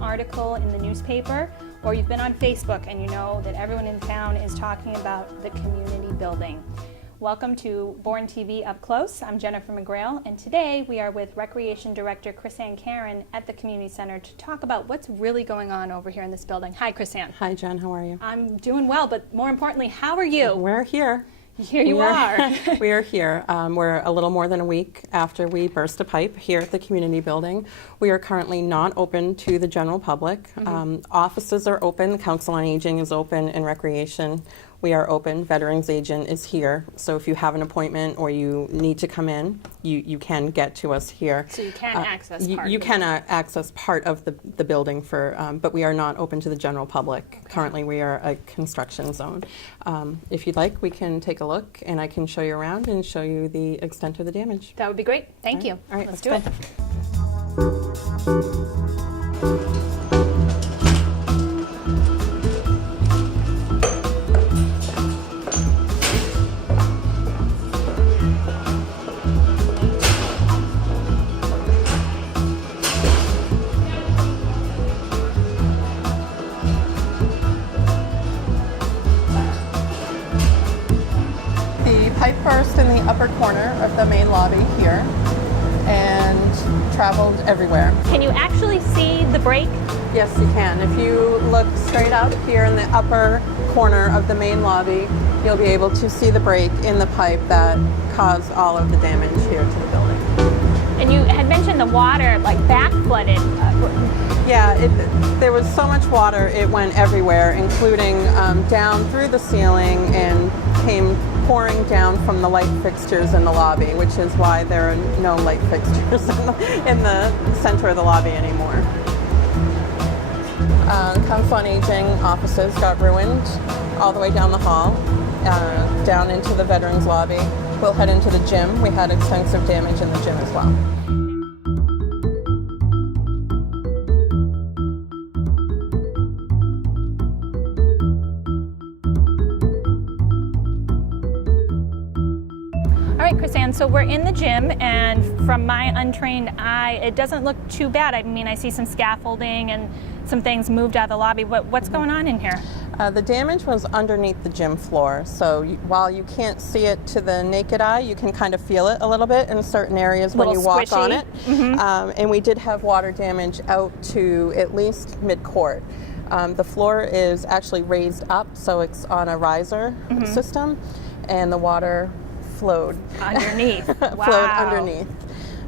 Article in the newspaper, or you've been on Facebook and you know that everyone in town is talking about the community building. Welcome to Bourne TV Up Close. I'm Jennifer McGrail, and today we are with Recreation Director Krisanne Caron at the Community Center to talk about what's really going on over here in this building. Hi, Krisanne. Hi, Jen. How are you? I'm doing well, but more importantly, how are you? We're here. Here you are. We are here. We're a little more than a week after we burst a pipe here at the community building. We are currently not open to the general public. Offices are open, Council on Aging is open, and Recreation. We are open. Veterans Agent is here. So if you have an appointment or you need to come in, you can get to us here. So you can access part. You can access part of the building but we are not open to the general public. Okay. Currently we are a construction zone. If you'd like, we can take a look and I can show you around and show you the extent of the damage. That would be great. Thank you. All right, let's do it. Pipe burst in the upper corner of the main lobby here and traveled everywhere. Can you actually see the break? Yes, you can. If you look straight up here in the upper corner of the main lobby, you'll be able to see the break in the pipe that caused all of the damage here to the building. And you had mentioned the water like back flooded. Yeah, there was so much water, it went everywhere, including down through the ceiling and came pouring down from the light fixtures in the lobby, which is why there are no light fixtures in the center of the lobby anymore. Council on Aging offices got ruined all the way down the hall, down into the veterans lobby. We'll head into the gym. We had extensive damage in the gym as well. Krisanne, so we're in the gym, and from my untrained eye, it doesn't look too bad. I mean, I see some scaffolding and some things moved out of the lobby. What's going on in here? The damage was underneath the gym floor, so while you can't see it to the naked eye, you can kind of feel it a little bit in certain areas when you walk on it. And we did have water damage out to at least mid-court. The floor is actually raised up, so it's on a riser system, and the water flowed underneath. Wow. Flowed underneath.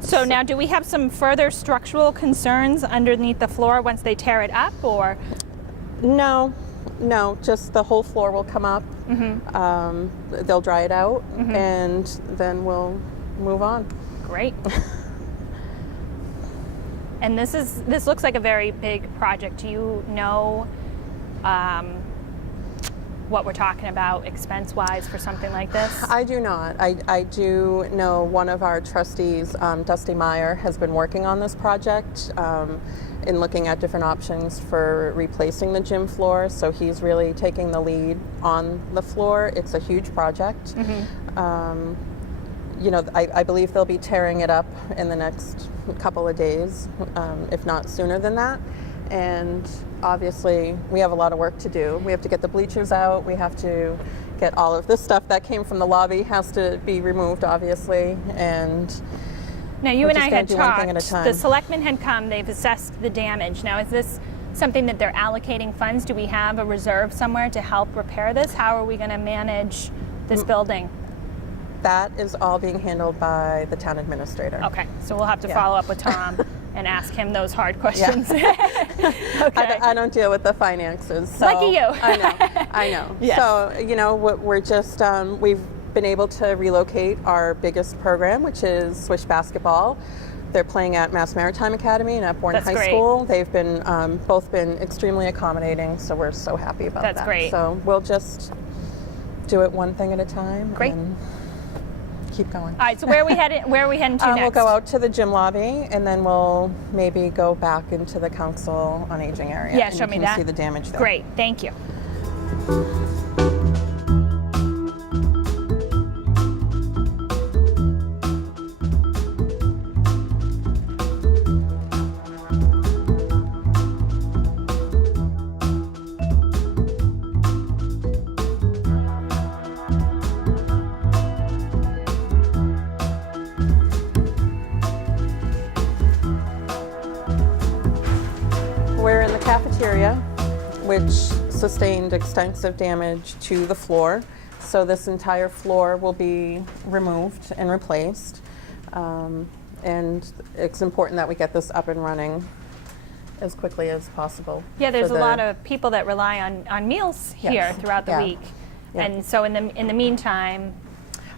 So now, do we have some further structural concerns underneath the floor once they tear it up, or? No, just the whole floor will come up. They'll dry it out, and then we'll move on. Great. And this looks like a very big project. Do you know what we're talking about expense-wise for something like this? I do not. I do know one of our trustees, Dusty Meyer, has been working on this project in looking at different options for replacing the gym floor, so he's really taking the lead on the floor. It's a huge project. You know, I believe they'll be tearing it up in the next couple of days, if not sooner than that. And obviously, we have a lot of work to do. We have to get the bleachers out. We have to get all of this stuff that came from the lobby has to be removed, obviously. And now, you and I had talked. The selectmen had come. They've assessed the damage. Now, is this something that they're allocating funds? Do we have a reserve somewhere to help repair this? How are we going to manage this building? That is all being handled by the town administrator. Okay, so we'll have to follow up with Tom and ask him those hard questions. Okay. I don't deal with the finances. So lucky you. I know. Yes. So, you know, we're just, we've been able to relocate our biggest program, which is Swish Basketball, they're playing at Mass Maritime Academy and at Bourne That's High great. School. They've been both been extremely accommodating, so we're so happy about that. That's great. So we'll just do it one thing at a time. Great. And keep going. All right, so where are we heading to next? We'll go out to the gym lobby, and then we'll maybe go back into the Council on Aging area. Yeah, and show me you can that. see the damage there. Great, thank you. We're in the cafeteria, which sustained extensive damage to the floor. So this entire floor will be removed and replaced. And it's important that we get this up and running as quickly as possible. Yeah, there's a lot of people that rely on meals here Yes. throughout the Yeah. week. Yeah. And so in the meantime,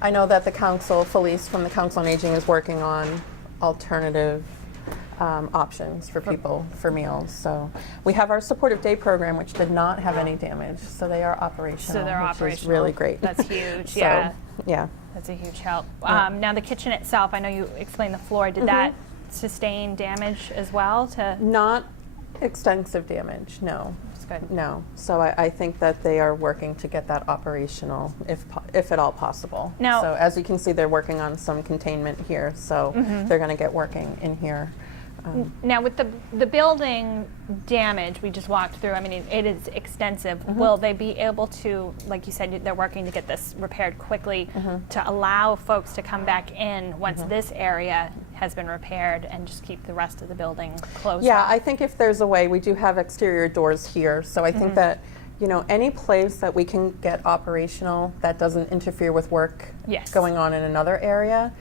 I know that the council, Felice from the Council on Aging, is working on alternative options for people for meals. So we have our supportive day program, which did not have any damage. So they are operational, so they're which operational. is really great. That's huge, So, yeah. yeah. That's a huge help. Yeah. Now the kitchen itself, I know you explained the floor. Did that sustain damage as well? Not extensive damage, no. That's good. No. So I think that they are working to get that operational, if at all possible. Now- so as you can see, they're working on some containment here. So they're going to get working in here. Now with the building damage we just walked through, I mean, it is extensive. Will they be able to, like you said, they're working to get this repaired quickly to allow folks to come back in once this area has been repaired and just keep the rest of the building closed Yeah, off? I think if there's a way, we do have exterior doors here. So I think that, you know, any place that we can get operational that doesn't interfere with work Yes. going on in another area,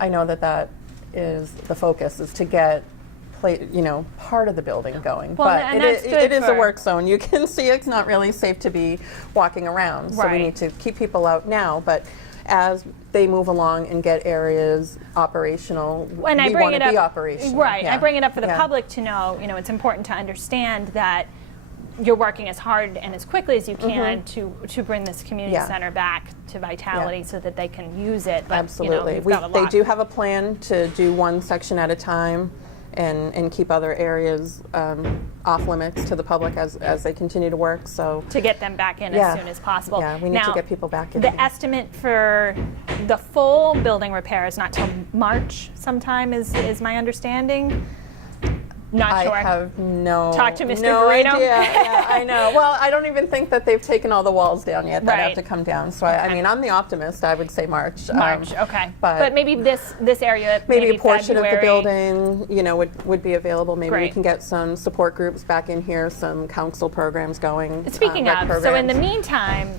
I know that that is the focus, is to get part of the building going. Well, but and it that's good is a for- work zone. You can see it's not really safe to be walking around. So Right. we need to keep people out now. But as they move along and get areas operational, When I we bring want it to be up, operational. right? Yeah. I bring it up for the Yeah. public to know. You know, it's important to understand that you're working as hard and as quickly as you can to bring this community Yeah. center back to vitality Yeah. so that they can use it. But, Absolutely. You know, we've got a They lot. do have a plan to do one section at a time and keep other areas off limits to the public as they continue to work. So to get them back in Yeah. as soon as possible. Yeah, we need now, to get people back in The here. estimate for the full building repair is not till March sometime, is my understanding. Not I sure. have no Talk to Mr. no Guerino. idea. Yeah, I know. Well, I don't even think that they've taken all the walls down yet that Right. have to come down. So I mean, I'm the optimist. I would say March. March, okay. But maybe this area, maybe a portion February. of the building, you know, would be available. Maybe we Great. can get some support groups back in here, some council programs going. Speaking rec of, so in the programs. meantime,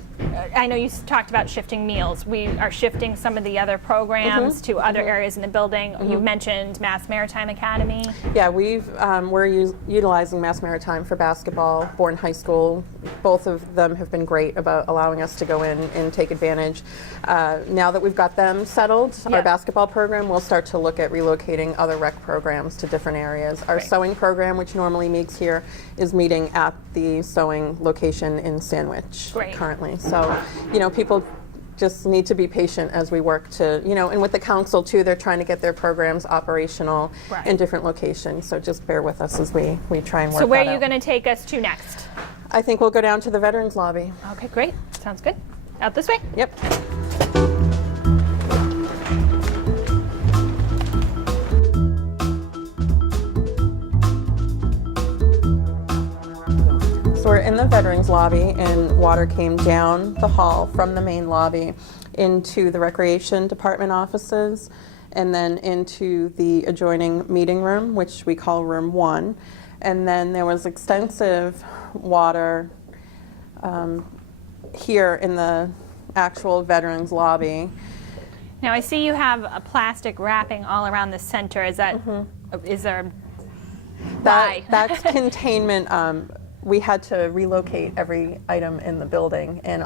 I know you talked about shifting meals. We are shifting some of the other programs to other areas in the building. You mentioned Mass Maritime Academy. Yeah, we're utilizing Mass Maritime for basketball. Bourne High School, both of them have been great about allowing us to go in and take advantage. Now that we've got them settled, Yeah. our basketball program, we'll start to look at relocating other rec programs to different areas. Our Great. sewing program, which normally meets here, is meeting at the sewing location in Sandwich Great. currently. So, you know, people just need to be patient as we work to, you know, and with the council too, they're trying to get their programs operational Right. in different locations. So just bear with us as we try and work So where that are you out. going to take us to next? I think we'll go down to the Veterans Lobby. Okay, great. Sounds good. Out this way. Yep. So we're in the Veterans Lobby, and water came down the hall from the main lobby into the Recreation Department offices, and then into the adjoining meeting room, which we call Room 1. And then there was extensive water here in the actual Veterans Lobby. Now I see you have a plastic wrapping all around the center. Is that is there? Why? That's containment. We had to relocate every item in the building, and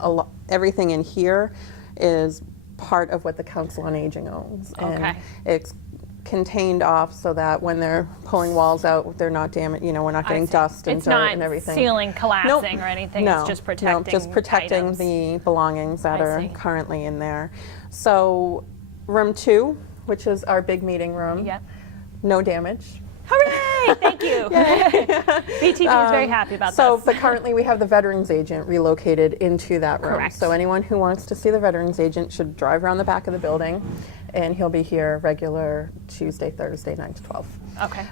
everything in here is part of what the Council on Aging owns. Okay. And it's contained off so that when they're pulling walls out, they're not damaged. You know, we're not getting dust and dirt and everything. It's not ceiling collapsing or anything. No, it's just protecting. No, just protecting items. the belongings that are currently in there. So, room 2, which is our big meeting room. Yep. No damage. Hooray! Thank you. BTV is very happy about this. But currently we have the veterans agent relocated into that room. Correct. So anyone who wants to see the veterans agent should drive around the back of the building, and he'll be here regular Tuesday, Thursday, 9 to 12. Okay.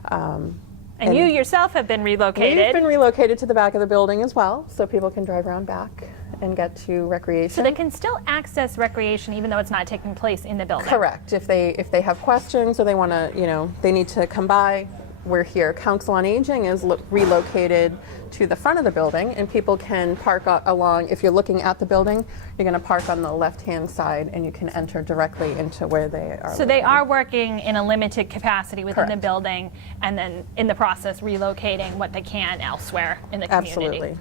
And you yourself have been relocated. We've been relocated to the back of the building as well, so people can drive around back and get to recreation. So they can still access recreation even though it's not taking place in the building. Correct. If they have questions or they want to, you know, they need to come by, we're here. Council on Aging is relocated to the front of the building, and people can park along. If you're looking at the building, you're going to park on the left-hand side, and you can enter directly into where they are. So they are working in a limited capacity within the Correct. building, and then in the process relocating what they can elsewhere in the community. Absolutely.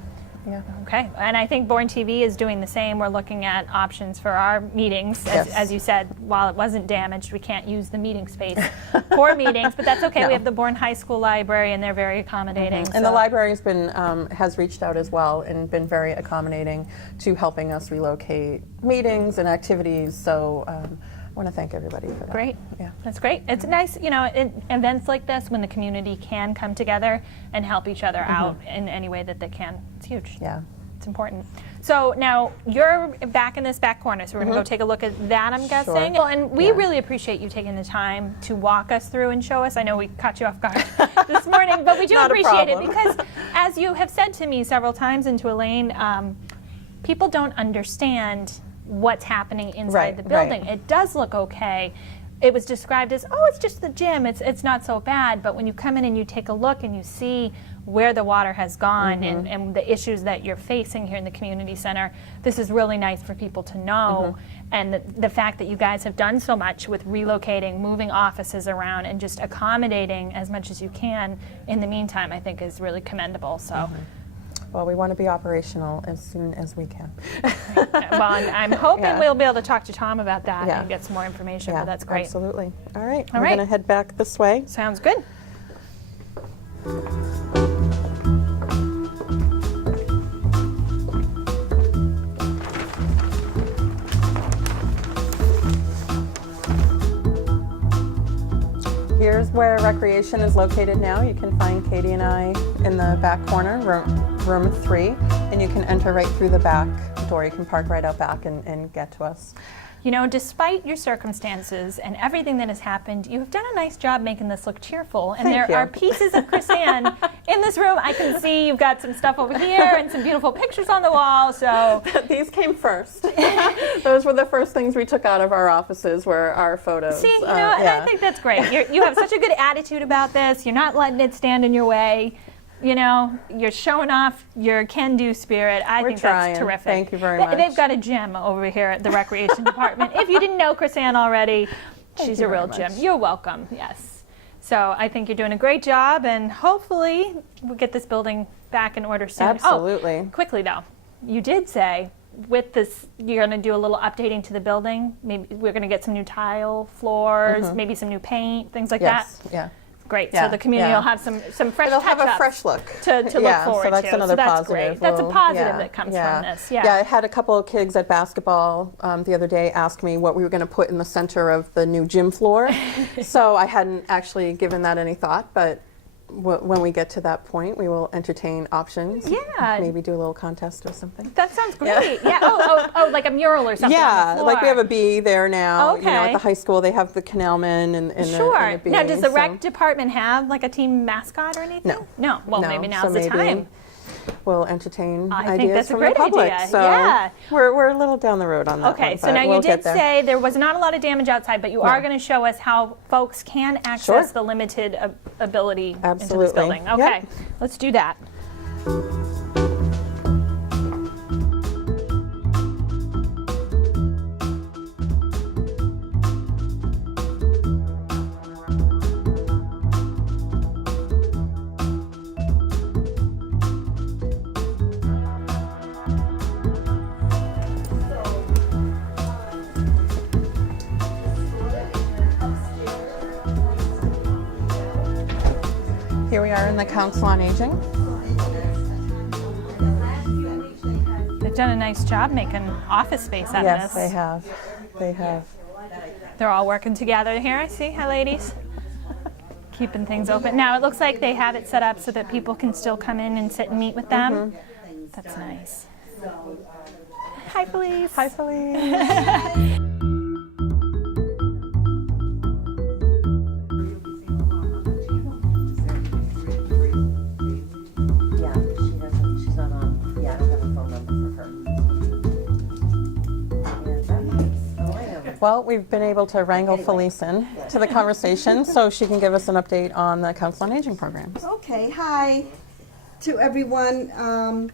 Yeah. Okay, and I think Bourne TV is doing the same. We're looking at options for our meetings. As you said, while it wasn't damaged, we can't use the meeting space for meetings, but that's okay. No. We have the Bourne High School Library, and they're very accommodating. And the library's been has reached out as well and been very accommodating to helping us relocate meetings and activities. So I want to thank everybody for that. Great. Yeah. That's great. It's nice, you know, in events like this when the community can come together and help each other out in any way that they can. It's huge. Yeah. It's important. So now you're back in this back corner, so we're going to go take a look at that, I'm guessing. Well, and we really appreciate you taking the time to walk us through and show us. I know we caught you off guard this morning, but we do appreciate it because, as you have said to me several times and to Elaine, people don't understand what's happening inside the building. It does look okay. It was described as, oh, it's just the gym. It's not so bad. But when you come in and you take a look and you see where the water has gone and the issues that you're facing here in the community center, this is really nice for people to know. And the fact that you guys have done so much with relocating, moving offices around, and just accommodating as much as you can in the meantime, I think is really commendable. So. Well, we want to be operational as soon as we can. Well, I'm hoping we'll be able to talk to Tom about that and get some more information, but that's great. Absolutely. All right. We're going to head back this way. Sounds good. Here's where recreation is located now. You can find Katie and I in the back corner, room 3, and you can enter right through the back door. You can park right out back and get to us. You know, despite your circumstances and everything that has happened, you have done a nice job making this look cheerful. And Thank you. are pieces of Krisanne in this room. I can see you've got some stuff over here and some beautiful pictures on the wall. So these came first. Those were the first things we took out of our offices were our photos. See, you know, and I think that's great. You have such a good attitude about this. You're not letting it stand in your way. You know, you're showing off your can-do spirit. I think that's terrific. Thank you very much. They've got a gem over here at the Recreation Department. If you didn't know Krisanne already, she's a real gem. You're welcome, yes. So I think you're doing a great job, and hopefully we'll get this building back in order soon. Absolutely. Oh, quickly, though, you did say with this, you're going to do a little updating to the building. Maybe we're going to get some new tile floors, maybe some new paint, things like that. Yes, yeah. Great. Yeah, so the community will have some fresh It'll have a touch-ups fresh look to look forward so that's to. Another so that's positive. great. That's a positive that comes from this. Yeah. I had a couple of kids at basketball the other day ask me what we were going to put in the center of the new gym floor. So I hadn't actually given that any thought, but when we get to that point, we will entertain options. Yeah. Maybe do a little contest or something. That sounds great. Yeah. Oh, like a mural or something. Yeah, on the floor. like we have a bee there now. Okay. You know, at the high school, they have the canalman and Sure. the bee. Now, does the rec department have like a team mascot or anything? No. No. Well, No. maybe now's So the time. We'll entertain I ideas think that's a from great the public. idea. So Yeah. we're a little down the road on that Okay, one, so but now you we'll did get there. say there was not a lot of damage outside, but you are going to show us how folks can access the limited ability into this Absolutely. building. Okay, Yep. let's do that. Here we are in the Council on Aging. They've done a nice job making office space out of Yes, this. they have. They have. They're all working together here, I see. Hi, ladies. Keeping things open. Now, it looks like they have it set up so that people can still come in and sit and meet with them. That's nice. Hi, Felice. Hi, Felice. Well, we've been able to wrangle Felice in to the conversation so she can give us an update on the Council on Aging programs. Okay, hi to everyone.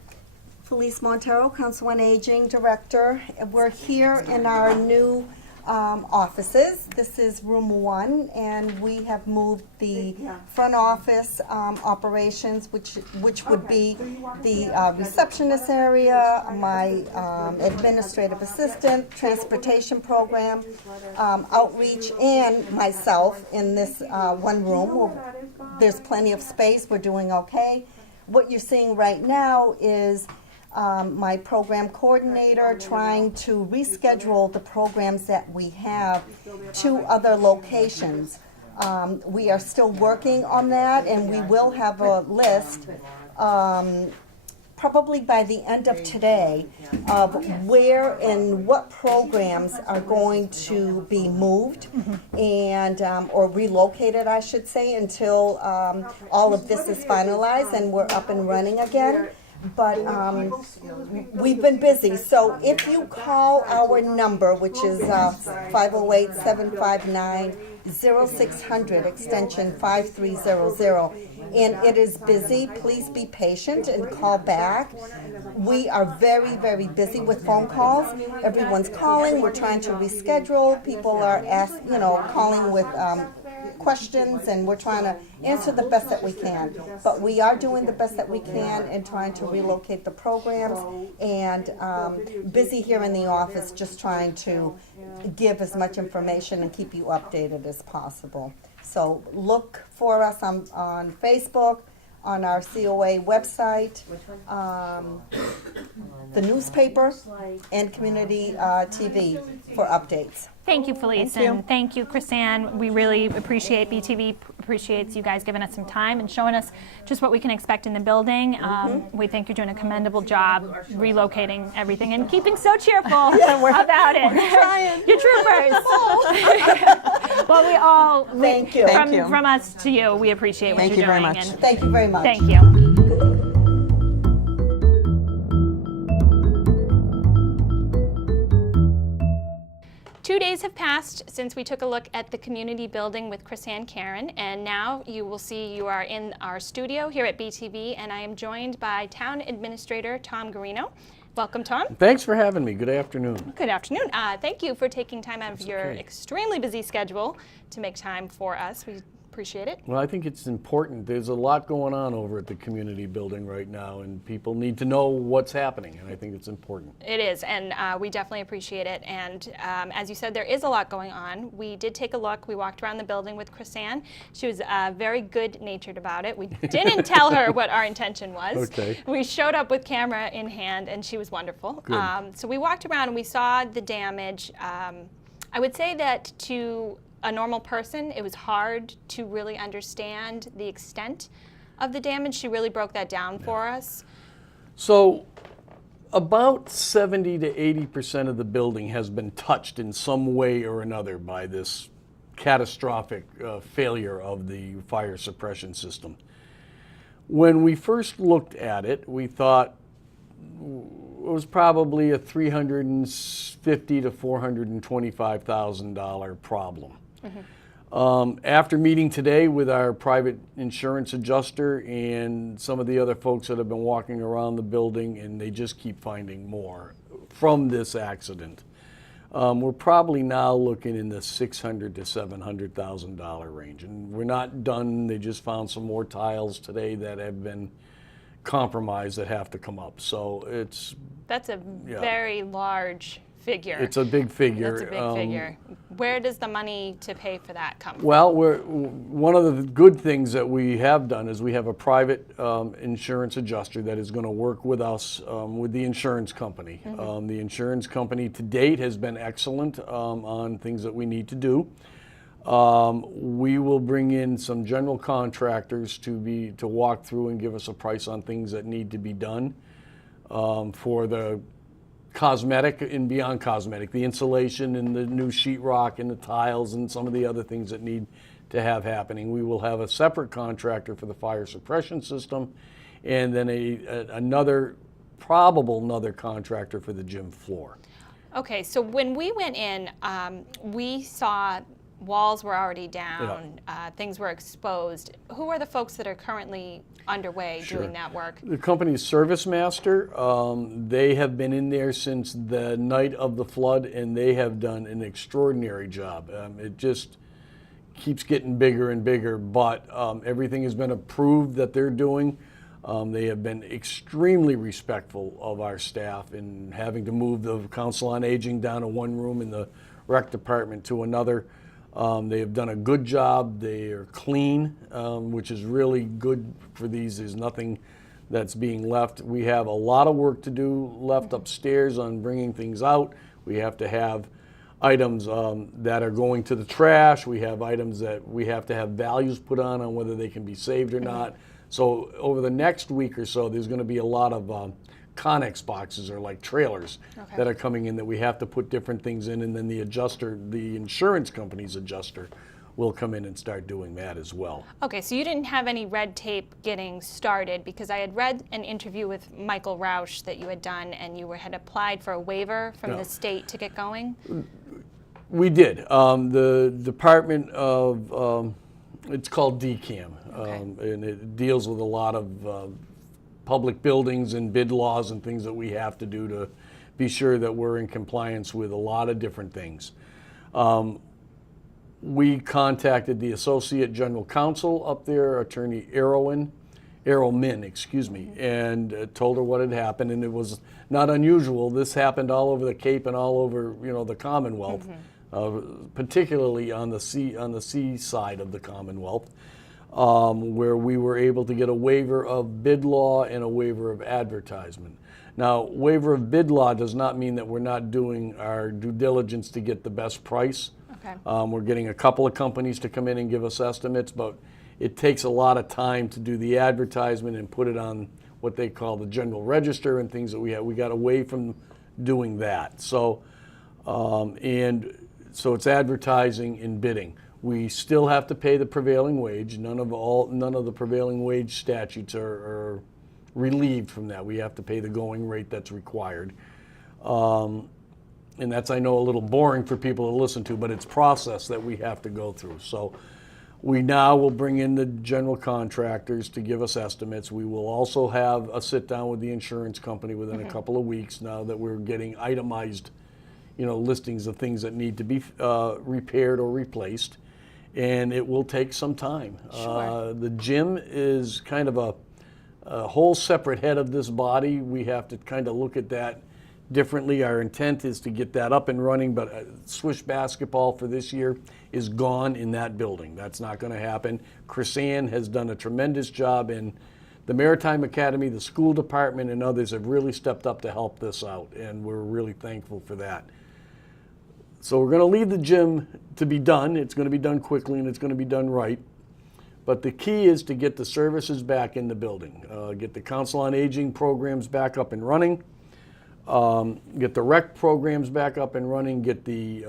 Felice Montero, Council on Aging Director. We're here in our new offices. This is room 1, and we have moved the front office operations, which would be the receptionist area, my administrative assistant, transportation program, outreach, and myself in this one room. There's plenty of space. We're doing okay. What you're seeing right now is my program coordinator trying to reschedule the programs that we have to other locations. We are still working on that, and we will have a list probably by the end of today of where and what programs are going to be moved and or relocated, I should say, until all of this is finalized and we're up and running again. But we've been busy, so if you call our number, which is 508-759-0600, extension 5300, and it is busy, please be patient and call back. We are very, very busy with phone calls. Everyone's calling. We're trying to reschedule. People are calling with questions, and we're trying to answer the best that we can. But we are doing the best that we can and trying to relocate the programs, and busy here in the office just trying to give as much information and keep you updated as possible. So look for us on Facebook, on our COA website, the newspaper, and community TV for updates. Thank you, Felice, and thank you, Krisanne. We really appreciate BTV, appreciates you guys giving us some time and showing us just what we can expect in the building. We think you're doing a commendable job relocating everything and keeping so cheerful about it. We're trying. You're troopers. Well, we all, Thank you. From us to you, we appreciate what you're doing. Very much. And Thank you very much. thank you. Two days have passed since we took a look at the community building with Krisanne Caron, and now you will see you are in our studio here at BTV, and I am joined by Town Administrator Tom Guerino. Welcome, Tom. Thanks for having me. Good afternoon. Good afternoon. Thank you for taking time out of your extremely busy schedule to make time for us. We appreciate it. Well, I think it's important. There's a lot going on over at the community building right now, and people need to know what's happening, and I think it's important. It is, and we definitely appreciate it. And as you said, there is a lot going on. We did take a look. We walked around the building with Krisanne. She was very good-natured about it. We didn't tell her what our intention was. Okay. We showed up with camera in hand, and she was wonderful. So we walked around and we saw the damage. I would say that to a normal person, it was hard to really understand the extent of the damage. She really broke that down for us. So about 70 to 80% of the building has been touched in some way or another by this catastrophic failure of the fire suppression system. When we first looked at it, we thought it was probably a $350,000 to $425,000 problem. After meeting today with our private insurance adjuster and some of the other folks that have been walking around the building, and they just keep finding more from this accident, we're probably now looking in the $600,000 to $700,000 range. And we're not done. They just found some more tiles today that have been compromised that have to come up. So that's a very large figure. It's a big figure. That's a big figure. Where does the money to pay for that come from? Well, one of the good things that we have done is we have a private insurance adjuster that is going to work with us with the insurance company. The insurance company to date has been excellent on things that we need to do. We will bring in some general contractors to walk through and give us a price on things that need to be done for the cosmetic and beyond cosmetic, the insulation and the new sheetrock and the tiles and some of the other things that need to have happening. We will have a separate contractor for the fire suppression system, and then another contractor for the gym floor. Okay, so when we went in, we saw walls were already down, things were exposed. Who are the folks that are currently underway doing that work? The company's Service Master, they have been in there since the night of the flood, and they have done an extraordinary job. It just keeps getting bigger and bigger, but everything has been approved that they're doing. They have been extremely respectful of our staff in having to move the Council on Aging down to one room and the rec department to another. They have done a good job. They are clean, which is really good for these. There's nothing that's being left. We have a lot of work to do left upstairs on bringing things out. We have to have items that are going to the trash. We have items that we have to have values put on whether they can be saved or not. So over the next week or so, there's going to be a lot of Connex boxes, or like trailers, that are coming in that we have to put different things in, and then the adjuster, the insurance company's adjuster, will come in and start doing that as well. Okay, so you didn't have any red tape getting started, because I had read an interview with Michael Rausch that you had done, and you had applied for a waiver from the state to get going? We did. The Department of, it's called DCAM, and it deals with a lot of public buildings and bid laws and things that we have to do to be sure that we're in compliance with a lot of different things. We contacted the Associate General Counsel up there, Attorney Errolman, and told her what had happened, and it was not unusual. This happened all over the Cape and all over, the Commonwealth, particularly on the sea side of the Commonwealth. Where we were able to get a waiver of bid law and a waiver of advertisement. Now, waiver of bid law does not mean that we're not doing our due diligence to get the best price. Okay. We're getting a couple of companies to come in and give us estimates, but it takes a lot of time to do the advertisement and put it on what they call the general register and things that we have. We got away from doing that. So, so it's advertising and bidding. We still have to pay the prevailing wage. None of the prevailing wage statutes are relieved from that. We have to pay the going rate that's required. And that's, I know, a little boring for people to listen to, but it's process that we have to go through. So we now will bring in the general contractors to give us estimates. We will also have a sit down with the insurance company within a couple of weeks now that we're getting itemized, listings of things that need to be repaired or replaced. And it will take some time. Sure. The gym is kind of a whole separate head of this body. We have to kind of look at that differently. Our intent is to get that up and running, but Swish basketball for this year is gone in that building. That's not going to happen. Krisanne has done a tremendous job, and the Maritime Academy, the school department, and others have really stepped up to help this out, and we're really thankful for that. So we're going to leave the gym to be done. It's going to be done quickly, and it's going to be done right. But the key is to get the services back in the building, get the Council on Aging programs back up and running, get the rec programs back up and running, get the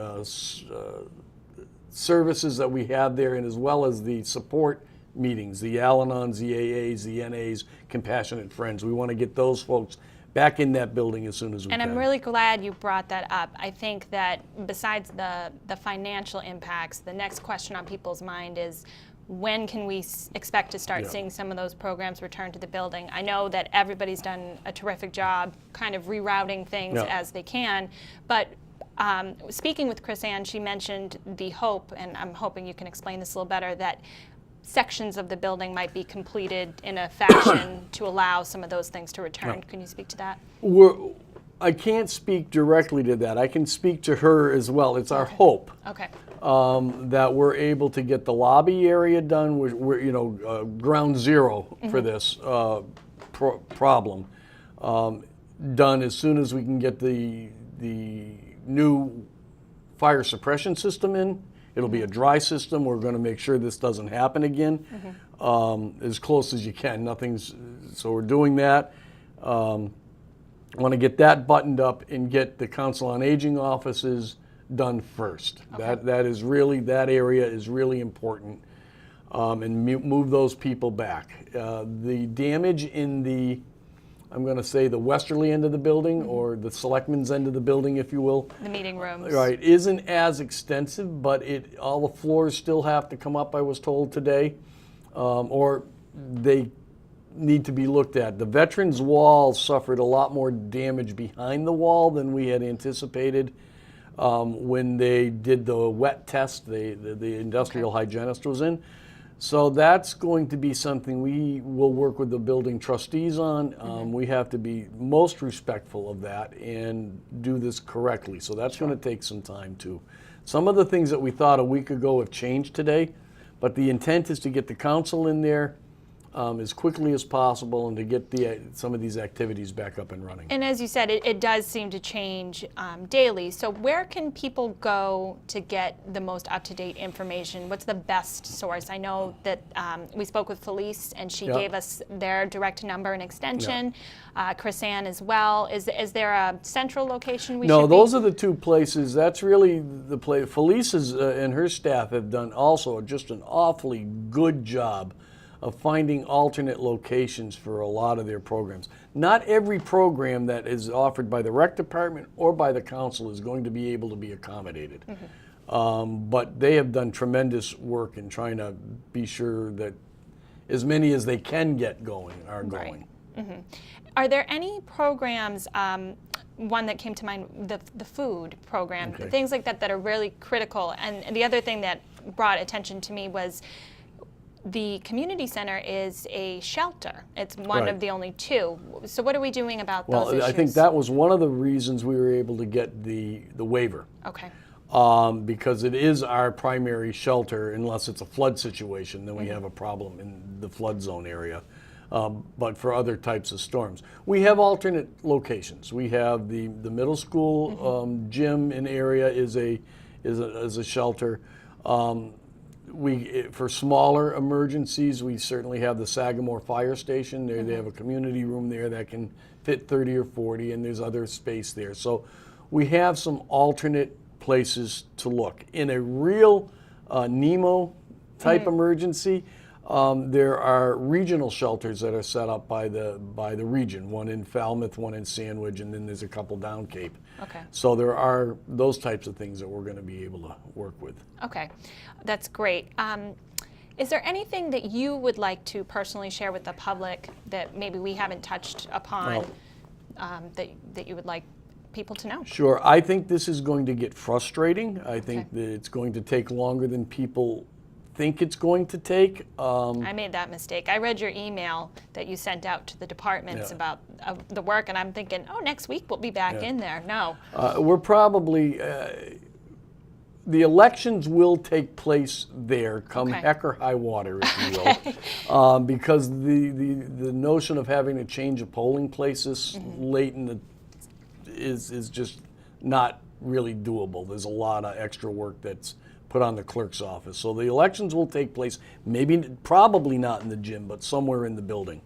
services that we have there, and as well as the support meetings, the Al-Anons, the AAs, the NAs, Compassionate Friends. We want to get those folks back in that building as soon as we can. And I'm really glad you brought that up. I think that besides the financial impacts, the next question on people's mind is, when can we expect to start seeing some of those programs return to the building? I know that everybody's done a terrific job kind of rerouting things as they can, but speaking with Krisanne, she mentioned the hope, and I'm hoping you can explain this a little better, that sections of the building might be completed in a fashion to allow some of those things to return. Can you speak to that? I can't speak directly to that. I can speak to her as well. It's our hope Okay. that we're able to get the lobby area done. We're ground zero for this problem done as soon as we can get the new fire suppression system in. It'll be a dry system. We're going to make sure this doesn't happen again as close as you can. So we're doing that. I want to get that buttoned up and get the Council on Aging offices done first. Okay. That area is really important, and move those people back. The damage in I'm going to say the westerly end of the building, or the selectmen's end of the building, if you will. The meeting rooms. Right, isn't as extensive, but all the floors still have to come up, I was told today, or they need to be looked at. The veterans wall suffered a lot more damage behind the wall than we had anticipated when they did the wet test. The industrial hygienist was in. So that's going to be something we will work with the building trustees on. We have to be most respectful of that and do this correctly. So that's going to take some time too. Some of the things that we thought a week ago have changed today, but the intent is to get the council in there as quickly as possible and to get some of these activities back up and running. And as you said, it does seem to change daily. So where can people go to get the most up-to-date information? What's the best source? I know that we spoke with Felice, and she gave us their direct number and extension. Krisanne as well. Is there a central location we should be? No, those are the two places. That's really the place. Felice and her staff have done also just an awfully good job of finding alternate locations for a lot of their programs. Not every program that is offered by the rec department or by the council is going to be able to be accommodated. But they have done tremendous work in trying to be sure that as many as they can get going are going. Right. Are there any programs, one that came to mind, the food program, things like that are really critical? And the other thing that brought attention to me was the community center is a shelter. It's one of the only two. So what are we doing about those issues? Well, I think that was one of the reasons we were able to get the waiver. Okay. Because it is our primary shelter, unless it's a flood situation, then we have a problem in the flood zone area. But for other types of storms, we have alternate locations. We have the middle school gym in area is a shelter. For smaller emergencies, we certainly have the Sagamore Fire Station. They have a community room there that can fit 30 or 40, and there's other space there. So we have some alternate places to look. In a real Nemo type emergency, there are regional shelters that are set up by the region. One in Falmouth, one in Sandwich, and then there's a couple down Cape. Okay. So there are those types of things that we're going to be able to work with. Okay, that's great. Is there anything that you would like to personally share with the public that maybe we haven't touched upon that you would like people to know? Sure. I think this is going to get frustrating. I think that it's going to take longer than people think it's going to take. I made that mistake. I read your email that you sent out to the departments about the work, and I'm thinking, oh, next week we'll be back in there. No. We're probably, the elections will take place there come heck or high water, if you will, because the notion of having to change of polling places late in the is just not really doable. There's a lot of extra work that's put on the clerk's office. So the elections will take place, probably not in the gym, but somewhere in the building.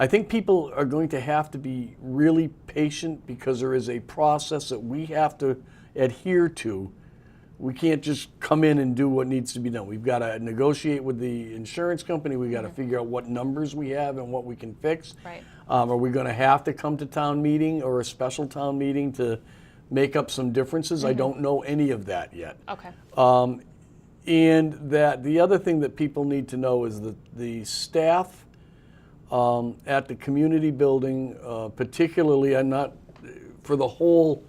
I think people are going to have to be really patient because there is a process that we have to adhere to. We can't just come in and do what needs to be done. We've got to negotiate with the insurance company. We've got to figure out what numbers we have and what we can fix. Right. Are we going to have to come to town meeting or a special town meeting to make up some differences? I don't know any of that yet. Okay. And that the other thing that people need to know is that the staff at the community building, particularly, and not for the whole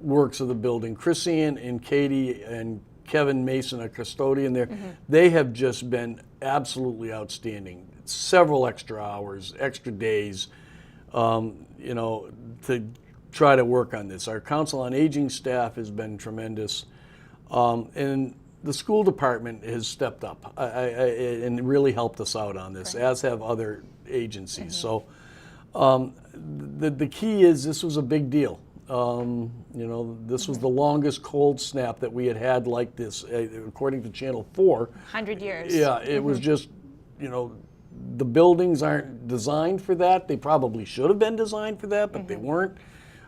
works of the building, Krisanne and Katie and Kevin Mason, a custodian there, they have just been absolutely outstanding. Several extra hours, extra days, to try to work on this. Our Council on Aging staff has been tremendous, and the school department has stepped up and really helped us out on this, as have other agencies. So the key is this was a big deal. You know, this was the longest cold snap that we had like this, according to Channel 4. 100 years. Yeah, it was just, you know, the buildings aren't designed for that. They probably should have been designed for that, but they weren't.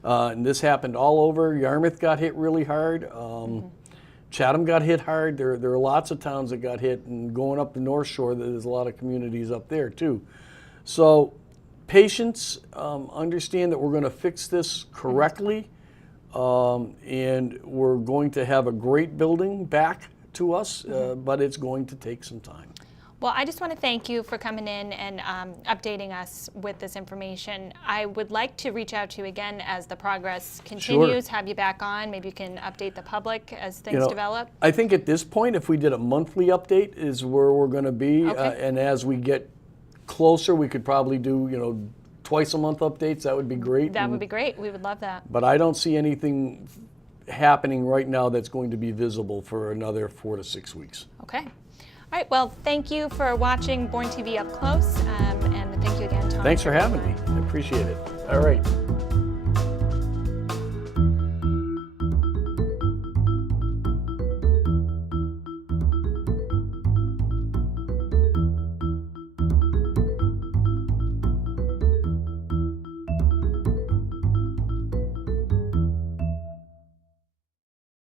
And this happened all over. Yarmouth got hit really hard. Chatham got hit hard. There are lots of towns that got hit, and going up the North Shore, there's a lot of communities up there too. So patience, understand that we're going to fix this correctly, and we're going to have a great building back to us, but it's going to take some time. Well, I just want to thank you for coming in and updating us with this information. I would like to reach out to you again as the progress continues, have you back on. Maybe you can update the public as things develop. I think at this point, if we did a monthly update is where we're going to be. And as we get closer, we could probably do, you know, twice a month updates. That would be great. That would be great. We would love that. But I don't see anything happening right now that's going to be visible for another 4 to 6 weeks. Okay. All right, well, thank you for watching Bourne TV Up Close, and thank you again, Tom. Thanks for having me. I appreciate it. All right.